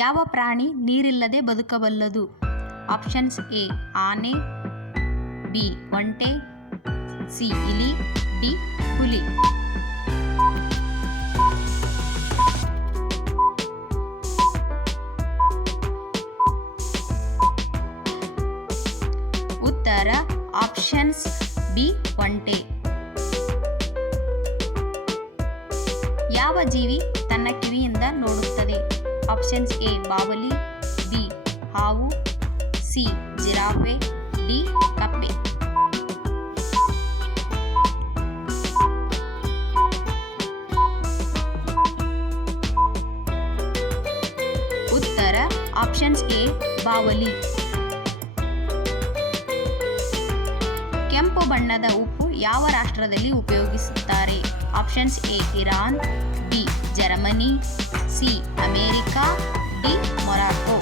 ಯಾವ ಪ್ರಾಣಿ ನೀರಿಲ್ಲದೆ ಬದುಕಬಲ್ಲದು? ಆಪ್ಷನ್ಸ್ ಎ ಆನೆ, ಬಿ ಒಂಟೆ, ಸಿ ಇಲಿ, ಡಿ ಹುಲಿ. ಉತ್ತರ ಆಪ್ಷನ್ಸ್ ಬಿ ಒಂಟೆ. ಯಾವ ಜೀವಿ ತನ್ನ ಕಿವಿಯಿಂದ ನೋಡುತ್ತದೆ? ಆಪ್ಷನ್ಸ್ ಎ ಬಾವಲಿ, ಬಿ ಹಾವು, ಸಿ ಜಿರಾಫೆ, ಡಿ ಕಪ್ಪೆ. ಉತ್ತರ ಆಪ್ಷನ್ಸ್ ಎ ಬಾವಲಿ. ಕೆಂಪು ಬಣ್ಣದ ಉಪ್ಪು ಯಾವ ರಾಷ್ಟ್ರದಲ್ಲಿ ಉಪಯೋಗಿಸುತ್ತಾರೆ? Options A Iran, B Germany, C America, D Morocco.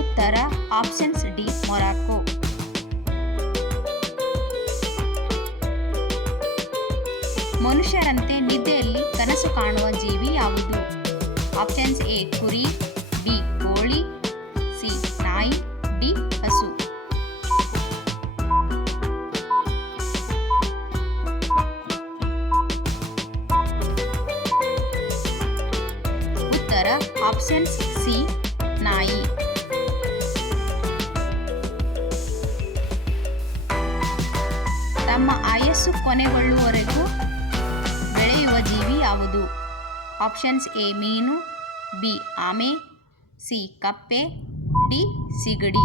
ಉತ್ತರ ಆಪ್ಷನ್ಸ್ ಡಿ ಮೊರಾಕೊ. ಮನುಷ್ಯರಂತೆ ನಿದ್ದೆಯಲ್ಲಿ ಕನಸು ಕಾಣುವ ಜೀವಿ ಯಾವುದು? ಆಪ್ಷನ್ಸ್ ಎ ಕುರಿ, ಬಿ ಕೋಳಿ, ಸಿ ನಾಯಿ, ಡಿ ಹಸು. ಉತ್ತರ ಆಪ್ಷನ್ಸ್ ಸಿ ನಾಯಿ. ತಮ್ಮ ಆಯಸ್ಸು ಕೊನೆಗೊಳ್ಳುವವರೆಗೂ ಬೆಳೆಯುವ ಜೀವಿ ಯಾವುದು? ಆಪ್ಷನ್ಸ್ ಎ ಮೀನು, ಬಿ ಆಮೆ, ಸಿ ಕಪ್ಪೆ, ಡಿ ಸಿಗಡಿ.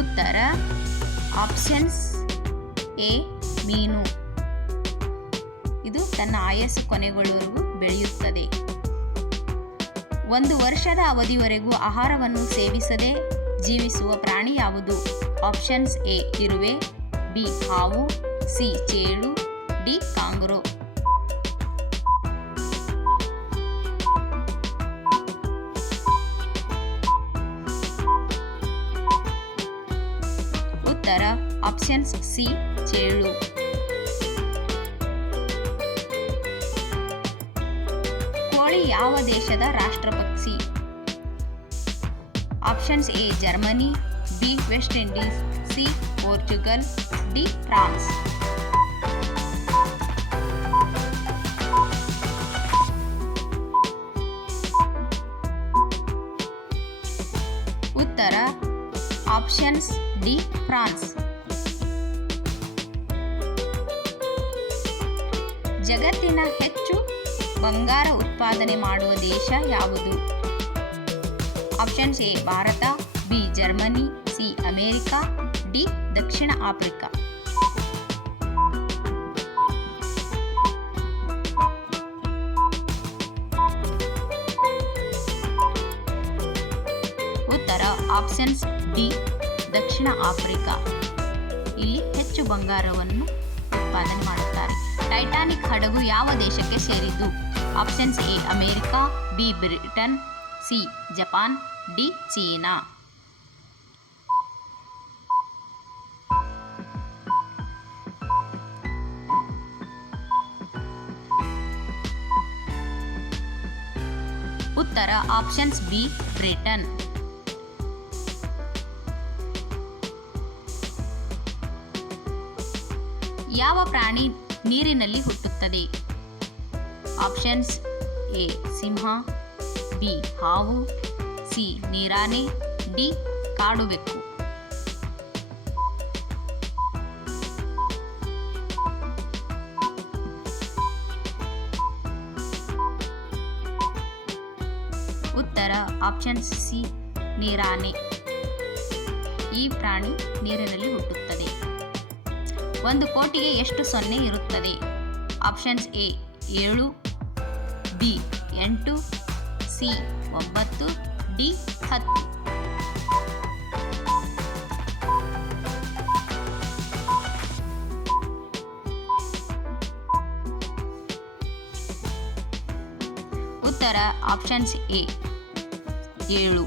ಉತ್ತರ ಆಪ್ಷನ್ಸ್ ಎ ಮೀನು. ಇದು ತನ್ನ ಆಯಸ್ಸು ಕೊನೆಗೊಳ್ಳುವವರೆಗೂ ಬೆಳೆಯುತ್ತದೆ. 1 ವರ್ಷದ ಅವಧಿವರೆಗೂ ಆಹಾರವನ್ನು ಸೇವಿಸದೆ ಜೀವಿಸುವ ಪ್ರಾಣಿ ಯಾವುದು? ಆಪ್ಷನ್ಸ್ ಎ ಇರುವೆ, ಬಿ ಹಾವು, ಸಿ ಚೇಳು, ಡಿ ಕಾಂಗರೂ. ಉತ್ತರ ಆಪ್ಷನ್ಸ್ ಸಿ ಚೇಳು. ಕೋಳಿ ಯಾವ ದೇಶದ ರಾಷ್ಟ್ರ ಪಕ್ಷಿ? Options A Germany, B West Indies, C Portugal, D France. ಉತ್ತರ ಆಪ್ಷನ್ಸ್ ಡಿ ಫ್ರಾನ್ಸ್. ಜಗತ್ತಿನ ಹೆಚ್ಚು ಬಂಗಾರ ಉತ್ಪಾದನೆ ಮಾಡುವ ದೇಶ ಯಾವುದು? Options A Bharat, B Germany, C America, D ದಕ್ಷಿಣ ಆಫ್ರಿಕಾ. ಉತ್ತರ ಆಪ್ಷನ್ಸ್ ಡಿ ದಕ್ಷಿಣ ಆಫ್ರಿಕಾ. ಇಲ್ಲಿ ಹೆಚ್ಚು ಬಂಗಾರವನ್ನು ಉತ್ಪಾದನೆ ಮಾಡುತ್ತಾರೆ. ಟೈಟಾನಿಕ್ ಹಡಗು ಯಾವ ದೇಶಕ್ಕೆ ಸೇರಿದ್ದು? Options A America, B Britain, C Japan, D China. ಉತ್ತರ ಆಪ್ಷನ್ಸ್ ಬಿ ಬ್ರಿಟನ್. ಯಾವ ಪ್ರಾಣಿ ನೀರಿನಲ್ಲಿ ಹುಟ್ಟುತ್ತದೆ? ಆಪ್ಷನ್ಸ್ ಎ ಸಿಂಹ, ಬಿ ಹಾವು, ಸಿ ನೀರಾನೆ, ಡಿ ಕಾಡುಬೆಕ್ಕು. ಉತ್ತರ ಆಪ್ಷನ್ಸ್ ಸಿ ನೀರಾನೆ. ಈ ಪ್ರಾಣಿ ನೀರಿನಲ್ಲಿ ಹುಟ್ಟುತ್ತದೆ. 1 ಕೋಟಿಗೆ ಎಷ್ಟು ಸೊನ್ನೆ ಇರುತ್ತದೆ? Options A 7, B 8, C 9, D 10. ಉತ್ತರ ಆಪ್ಷನ್ಸ್ ಎ 7.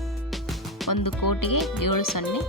1 ಕೋಟಿಗೆ 7 ಸೊನ್ನೆ